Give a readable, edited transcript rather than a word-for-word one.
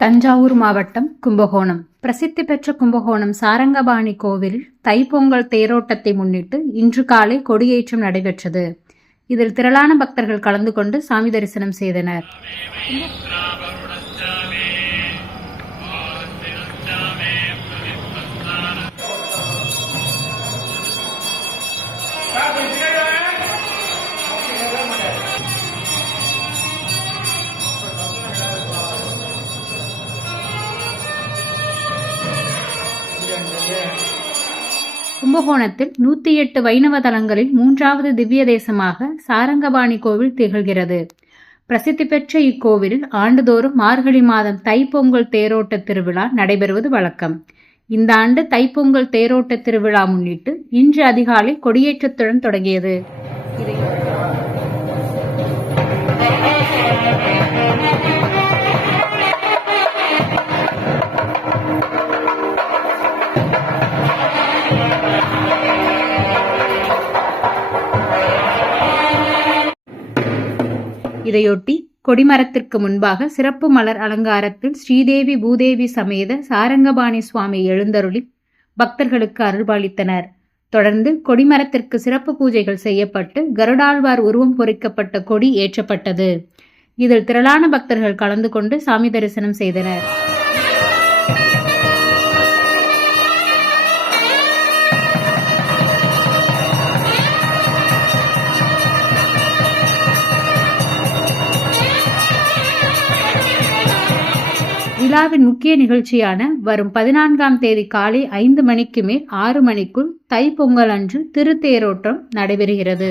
தஞ்சாவூர் மாவட்டம் கும்பகோணம். பிரசித்தி பெற்ற கும்பகோணம் சாரங்கபாணி கோவிலில் தைப்பொங்கல் தேரோட்டத்தை முன்னிட்டு இன்று காலை கொடியேற்றம் நடைபெற்றது. இதில் திரளான பக்தர்கள் கலந்து கொண்டு சாமி தரிசனம் செய்தனர். கும்பகோணத்தில் 108 வைணவ தலங்களில் 3வது திவ்ய தேசமாக சாரங்கபாணி கோவில் திகழ்கிறது. பிரசித்தி பெற்ற இக்கோவிலில் ஆண்டுதோறும் மார்கழி மாதம் தைப்பொங்கல் தேரோட்ட திருவிழா நடைபெறுவது வழக்கம். இந்த ஆண்டு தைப்பொங்கல் தேரோட்ட திருவிழா முன்னிட்டு இன்று அதிகாலை கொடியேற்றத்துடன் தொடங்கியது. இதையொட்டி கொடிமரத்திற்கு முன்பாக சிறப்பு மலர் அலங்காரத்தில் ஸ்ரீதேவி பூதேவி சமேத சாரங்கபாணி சுவாமி எழுந்தருளி பக்தர்களுக்கு அருள்பாலித்தனர். தொடர்ந்து கொடிமரத்திற்கு சிறப்பு பூஜைகள் செய்யப்பட்டு கருடாழ்வார் உருவம் பொறிக்கப்பட்ட கொடி ஏற்றப்பட்டது. இதில் திரளான பக்தர்கள் கலந்து கொண்டு சாமி தரிசனம் செய்தனர். விழாவின் முக்கிய நிகழ்ச்சியான வரும் 14ஆம் தேதி காலை 5 மணிக்கு மேல் 6 மணிக்குள் தைப்பொங்கல் அன்று திருத்தேரோட்டம் நடைபெறுகிறது.